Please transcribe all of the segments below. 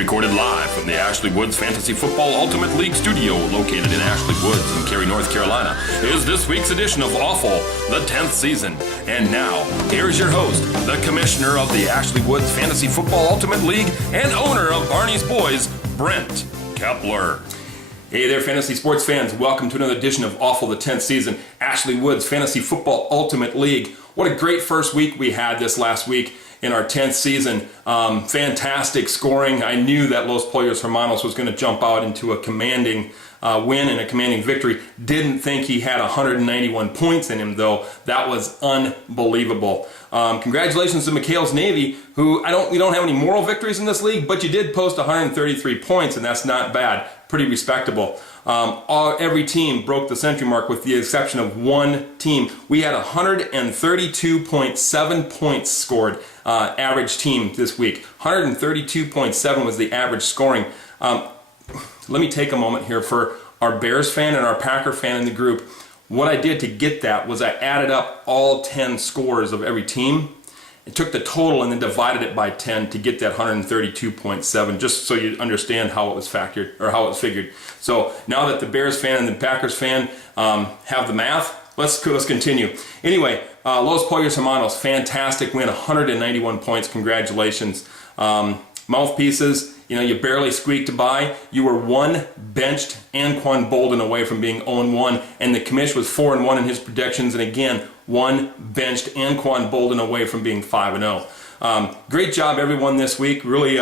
Recorded live from the Ashley Woods Fantasy Football Ultimate League studio located in Ashley Woods in Cary, North Carolina, is this week's edition of AWFFUL, the 10th season. And now, here's your host, the commissioner of the Ashley Woods Fantasy Football Ultimate League and owner of Barney's Boys, Brent Kepler. Hey there, fantasy sports fans. Welcome to another edition of AWFFUL, the 10th season, Ashley Woods Fantasy Football Ultimate League. What a great first week we had this last week in our 10th season. Fantastic scoring. I knew that Los Pollos Hermanos was going to jump out into a commanding win and a commanding victory. Didn't think he had 191 points in him, though. That was unbelievable. Congratulations to McHale's Navy, who we don't have any moral victories in this league, but you did post 133 points, and that's not bad. Pretty respectable. Every team broke the century mark with the exception of one team. We had 132.7 points scored, average team this week. 132.7 was the average scoring. Let me take a moment here for our Bears fan and our Packer fan in the group. What I did to get that was I added up all 10 scores of every team. It took the total and then divided it by 10 to get that 132.7, just so you understand how it was factored or how it was figured. So now that the Bears fan and the Packers fan have the math, let's continue. Anyway, Los Pollos Hermanos, fantastic win, 191 points. Congratulations. Mouthpieces, you barely squeaked by. You were one benched Anquan Bolden away from being 0-1, and the commish was 4-1 in his predictions, and again, one benched Anquan Bolden away from being 5-0. Great job, everyone, this week. Really,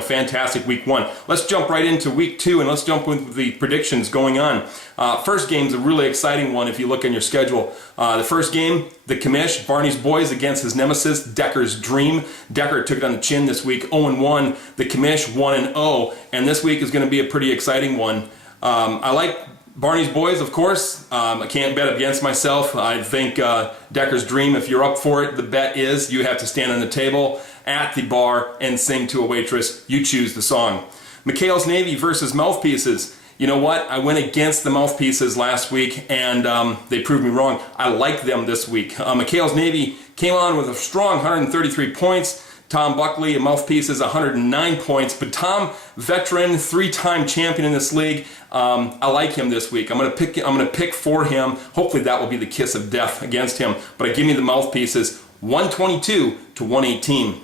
fantastic week one. Let's jump right into week two, and let's jump with the predictions going on. First game's a really exciting one if you look on your schedule. The first game, the commish, Barney's Boys against his nemesis, Decker's Dream. Decker took it on the chin this week, 0-1. The commish, 1-0. And this week is going to be a pretty exciting one. I like Barney's Boys, of course. I can't bet against myself. I think Decker's Dream, if you're up for it, the bet is you have to stand on the table at the bar and sing to a waitress. You choose the song. McHale's Navy versus Mouthpieces. You know what? I went against the Mouthpieces last week, and they proved me wrong. I like them this week. McHale's Navy came on with a strong 133 points. Tom Buckley, Mouthpieces, 109 points. But Tom, veteran, three-time champion in this league, I like him this week. I'm gonna pick for him. Hopefully that will be the kiss of death against him. But I give me the Mouthpieces, 122 to 118.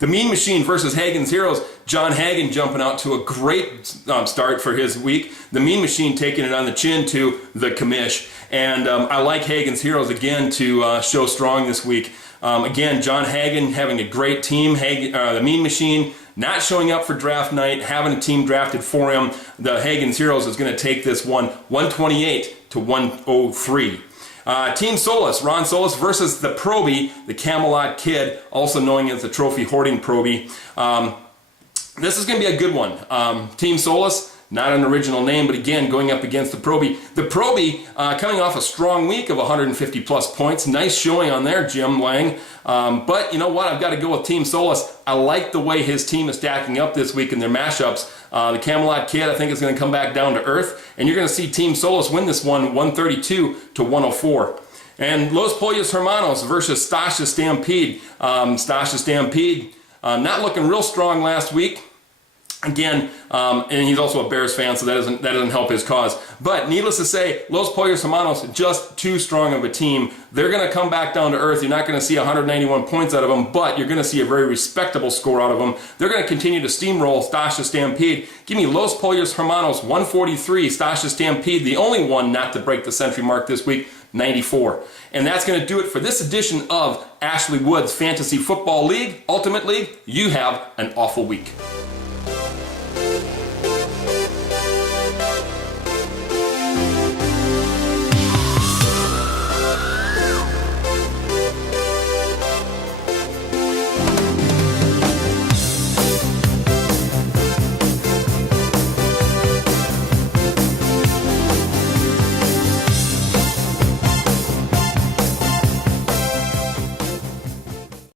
The Mean Machine versus Hagen's Heroes. John Hagen jumping out to a great start for his week. The Mean Machine taking it on the chin to the commish. And I like Hagen's Heroes again to show strong this week. Again, John Hagen having a great team. The Mean Machine not showing up for draft night, having a team drafted for him. The Hagen's Heroes is going to take this one 128 to 103. Team Solis, Ron Solis versus the Proby, the Camelot Kid, also known as the Trophy Hoarding Proby. This is going to be a good one. Team Solis, not an original name, but again, going up against the Proby. The Proby coming off a strong week of 150 plus points. Nice showing on there, Jim Lang. But you know what? I've got to go with Team Solis. I like the way his team is stacking up this week in their mashups. The Camelot Kid, I think, is going to come back down to earth. And you're going to see Team Solis win this one 132 to 104. And Los Pollos Hermanos versus Stasha Stampede. Stasha Stampede not looking real strong last week. Again, and he's also a Bears fan, so that doesn't help his cause. But needless to say, Los Pollos Hermanos, just too strong of a team. They're going to come back down to earth. You're not going to see 191 points out of them, but you're going to see a very respectable score out of them. They're going to continue to steamroll Stasha Stampede. Give me Los Pollos Hermanos 143, Stasha Stampede, the only one not to break the century mark this week, 94. And that's going to do it for this edition of Ashley Woods Fantasy Football League, Ultimate League. You have an awful week.